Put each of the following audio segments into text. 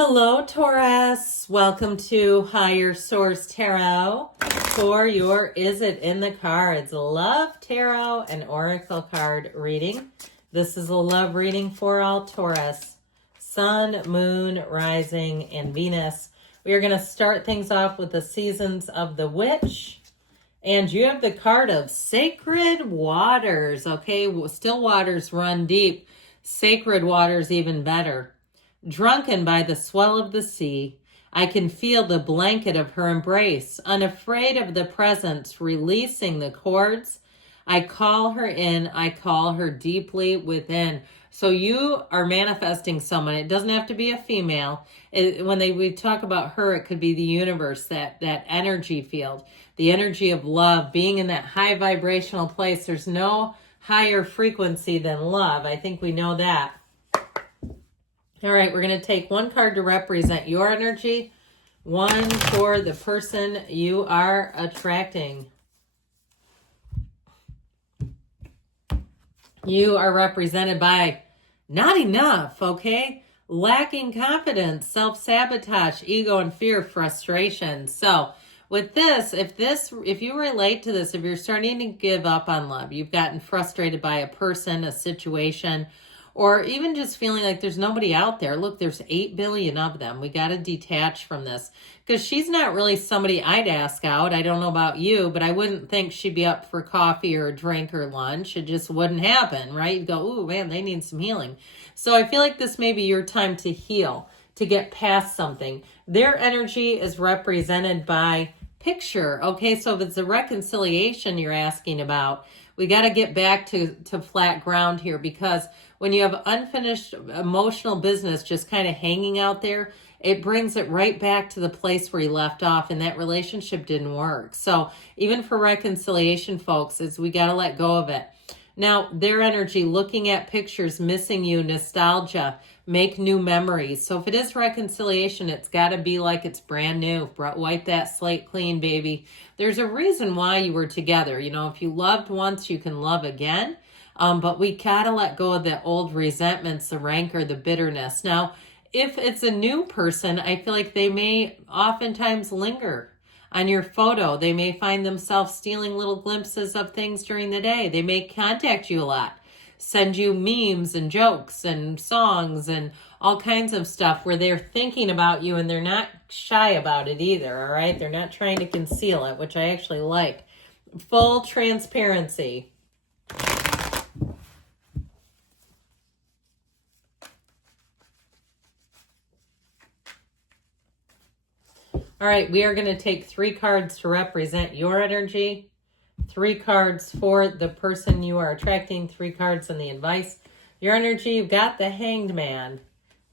Hello, Taurus. Welcome to Higher Source Tarot for your Is It in the Cards Love Tarot and Oracle card reading. This is a love reading for all Taurus, Sun, Moon, Rising, and Venus. We are going to start things off with the Seasons of the Witch. And you have the card of Sacred Waters. Okay, still waters run deep. Sacred waters even better. Drunken by the swell of the sea, I can feel the blanket of her embrace, unafraid of the presence, releasing the cords. I call her in, I call her deeply within. So you are manifesting someone. It doesn't have to be a female. When we talk about her, it could be the universe, that energy field, the energy of love, being in that high vibrational place. There's no higher frequency than love. I think we know that. All right, we're going to take one card to represent your energy, one for the person you are attracting. You are represented by not enough, okay? Lacking confidence, self-sabotage, ego and fear, frustration. So with this, if you relate to this, if you're starting to give up on love, you've gotten frustrated by a person, a situation, or even just feeling like there's nobody out there. Look, there's 8 billion of them. We got to detach from this because she's not really somebody I'd ask out. I don't know about you, but I wouldn't think she'd be up for coffee or a drink or lunch. It just wouldn't happen, right? You'd go, ooh, man, they need some healing. So I feel like this may be your time to heal, to get past something. Their energy is represented by picture. Okay, so if it's a reconciliation you're asking about, we got to get back to flat ground here, because when you have unfinished emotional business just kind of hanging out there, it brings it right back to the place where you left off, and that relationship didn't work. So even for reconciliation, folks, we got to let go of it. Now, their energy, looking at pictures, missing you, nostalgia, make new memories. So if it is reconciliation, it's got to be like it's brand new. Wipe that slate clean, baby. There's a reason why you were together. You know, if you loved once, you can love again. But we got to let go of the old resentments, the rancor, the bitterness. Now, if it's a new person, I feel like they may oftentimes linger on your photo. They may find themselves stealing little glimpses of things during the day. They may contact you a lot, send you memes and jokes and songs and all kinds of stuff where they're thinking about you, and they're not shy about it either, all right? They're not trying to conceal it, which I actually like. Full transparency. All right, we are going to take 3 cards to represent your energy, 3 cards for the person you are attracting, 3 cards in the advice. Your energy, you've got the Hanged Man,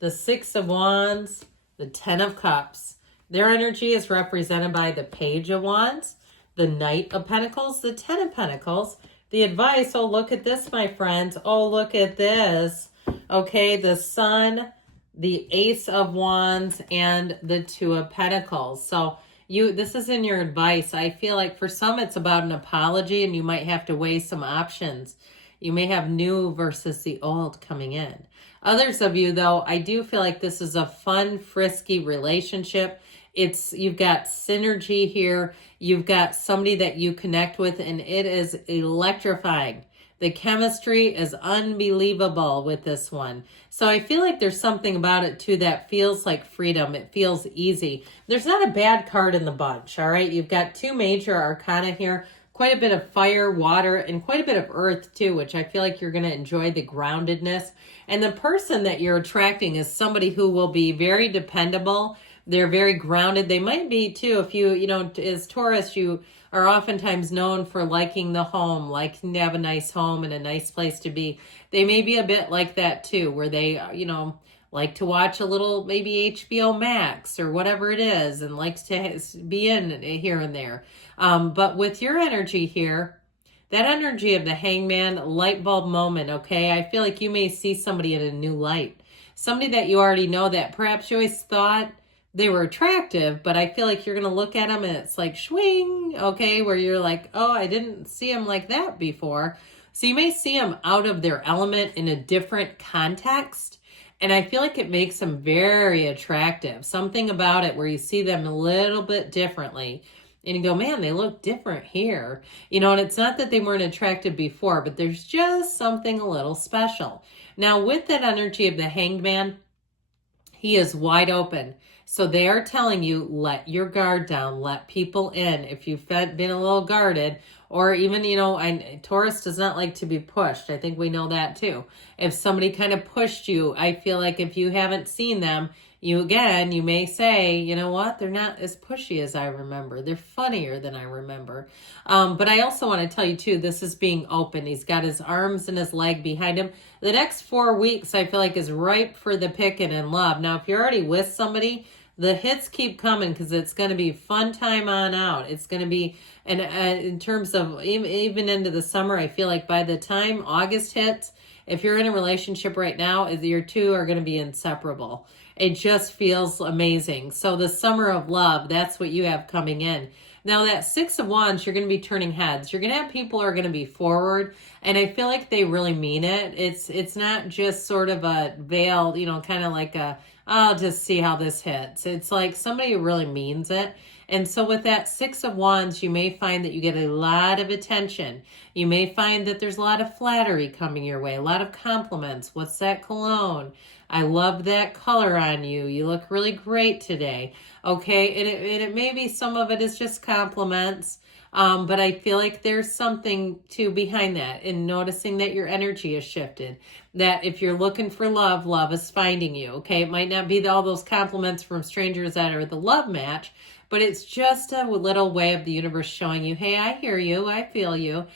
the 6 of Wands, the 10 of Cups. Their energy is represented by the Page of Wands, the Knight of Pentacles, the 10 of Pentacles. The advice, oh, look at this, my friends. Oh, look at this. Okay, the Sun, the Ace of Wands, and the 2 of Pentacles. So this is in your advice. I feel like for some it's about an apology, and you might have to weigh some options. You may have new versus the old coming in. Others of you, though, I do feel like this is a fun, frisky relationship. You've got synergy here. You've got somebody that you connect with, and it is electrifying. The chemistry is unbelievable with this one. So I feel like there's something about it too that feels like freedom. It feels easy. There's not a bad card in the bunch, all right? You've got 2 major arcana here, quite a bit of fire, water, and quite a bit of earth too, which I feel like you're going to enjoy the groundedness. And the person that you're attracting is somebody who will be very dependable. They're very grounded. They might be too, if you know, as Taurus, you are oftentimes known for liking the home, liking to have a nice home and a nice place to be. They may be a bit like that too, where they, you know, like to watch a little maybe HBO Max or whatever it is, and likes to be in here and there. But with your energy here, that energy of the Hangman, light bulb moment, okay? I feel like you may see somebody in a new light. Somebody that you already know that perhaps you always thought they were attractive, but I feel like you're going to look at them and it's like swing, okay, where you're like, oh, I didn't see them like that before. So you may see them out of their element in a different context, And I feel like it makes them very attractive. Something about it where you see them a little bit differently. And you go, man, they look different here. And it's not that they weren't attractive before, but there's just something a little special. Now, with that energy of the Hanged Man, he is wide open. So they are telling you, let your guard down, let people in. If you've been a little guarded, or even, Taurus does not like to be pushed. I think we know that too. If somebody kind of pushed you, I feel like if you haven't seen them, you may say, you know what, they're not as pushy as I remember. They're funnier than I remember. But I also want to tell you too, this is being open. He's got his arms and his leg behind him. The next 4 weeks, I feel like, is ripe for the picking in love. Now, if you're already with somebody, the hits keep coming because it's going to be fun time on out. It's going to be, and in terms of even into the summer, I feel like by the time August hits, if you're in a relationship right now, your two are going to be inseparable. It just feels amazing. So the summer of love, that's what you have coming in. Now that 6 of Wands, you're going to be turning heads. You're going to have people who are going to be forward, and I feel like they really mean it. It's not just sort of a veil, kind of like I'll just see how this hits. It's like somebody who really means it. And so with that 6 of Wands, you may find that you get a lot of attention. You may find that there's a lot of flattery coming your way, a lot of compliments. What's that cologne? I love that color on you. You look really great today. Okay, and it may be some of it is just compliments, but I feel like there's something too behind that, in noticing that your energy is shifted. That if you're looking for love, love is finding you. Okay, it might not be all those compliments from strangers that are the love match, but it's just a little way of the universe showing you, hey, I hear you, I feel you.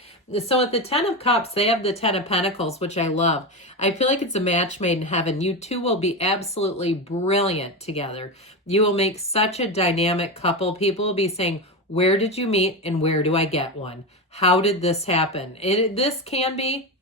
So at the 10 of Cups, they have the 10 of Pentacles, which I love. I feel like it's a match made in heaven. You two will be absolutely brilliant together. You will make such a dynamic couple. People will be saying, where did you meet and where do I get one? How did this happen? This can be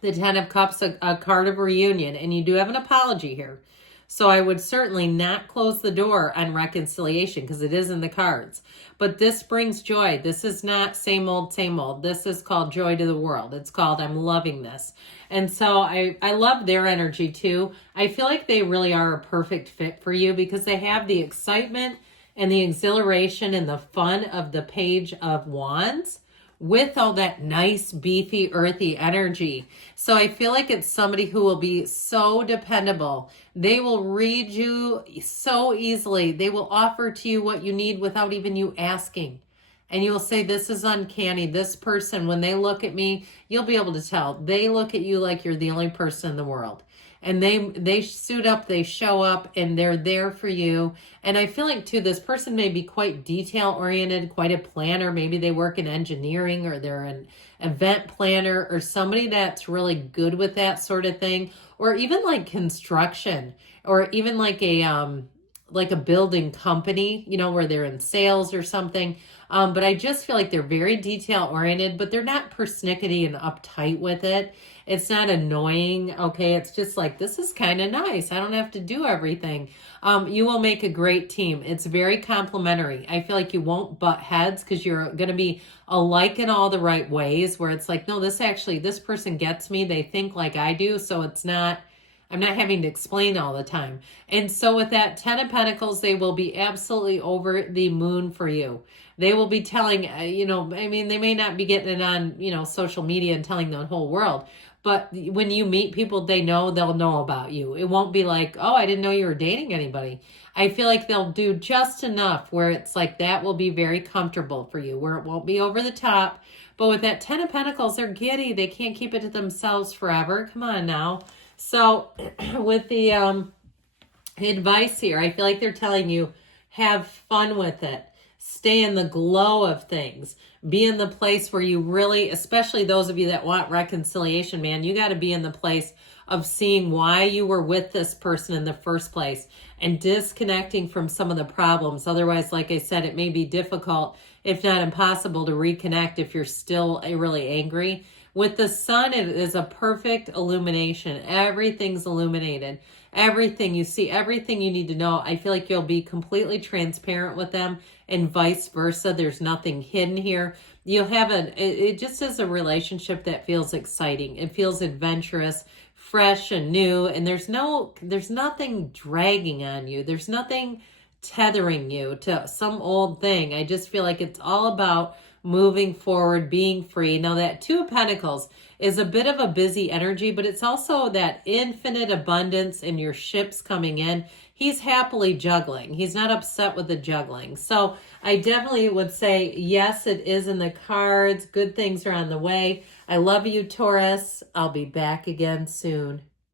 the 10 of Cups, a card of reunion, and you do have an apology here. So I would certainly not close the door on reconciliation because it is in the cards. But this brings joy. This is not same old, same old. This is called joy to the world. It's called I'm loving this. And so I love their energy too. I feel like they really are a perfect fit for you because they have the excitement and the exhilaration and the fun of the Page of Wands with all that nice, beefy, earthy energy. So I feel like it's somebody who will be so dependable. They will read you so easily. They will offer to you what you need without even you asking. And you will say, this is uncanny. This person, when they look at me, you'll be able to tell. They look at you like you're the only person in the world. And they suit up, they show up, and they're there for you. And I feel like, too, this person may be quite detail-oriented, quite a planner. Maybe they work in engineering or they're an event planner or somebody that's really good with that sort of thing. Or even like construction or even like a building company, where they're in sales or something. But I just feel like they're very detail-oriented, but they're not persnickety and uptight with it. It's not annoying, okay? It's just like, this is kind of nice. I don't have to do everything. You will make a great team. It's very complementary. I feel like you won't butt heads because you're going to be alike in all the right ways where it's like, no, this person gets me. They think like I do, so I'm not having to explain all the time. And so with that 10 of Pentacles, they will be absolutely over the moon for you. They will be telling, they may not be getting it on, social media and telling the whole world. But when you meet people they'll know about you. It won't be like, oh, I didn't know you were dating anybody. I feel like they'll do just enough where it's like that will be very comfortable for you, where it won't be over the top. But with that 10 of Pentacles, they're giddy. They can't keep it to themselves forever. Come on now. So with the advice here, I feel like they're telling you, have fun with it. Stay in the glow of things. Be in the place where you really, especially those of you that want reconciliation, man, you got to be in the place of seeing why you were with this person in the first place and disconnecting from some of the problems. Otherwise, like I said, it may be difficult, if not impossible, to reconnect if you're still really angry. With the sun, it is a perfect illumination. Everything's illuminated. Everything you see, everything you need to know. I feel like you'll be completely transparent with them and vice versa. There's nothing hidden here. You'll have it just is a relationship that feels exciting. It feels adventurous, fresh and new, and there's nothing dragging on you. There's nothing tethering you to some old thing. I just feel like it's all about moving forward, being free. Now that Two of Pentacles is a bit of a busy energy, but it's also that infinite abundance in your ships coming in. He's happily juggling. He's not upset with the juggling. So I definitely would say, yes, it is in the cards. Good things are on the way. I love you, Taurus. I'll be back again soon.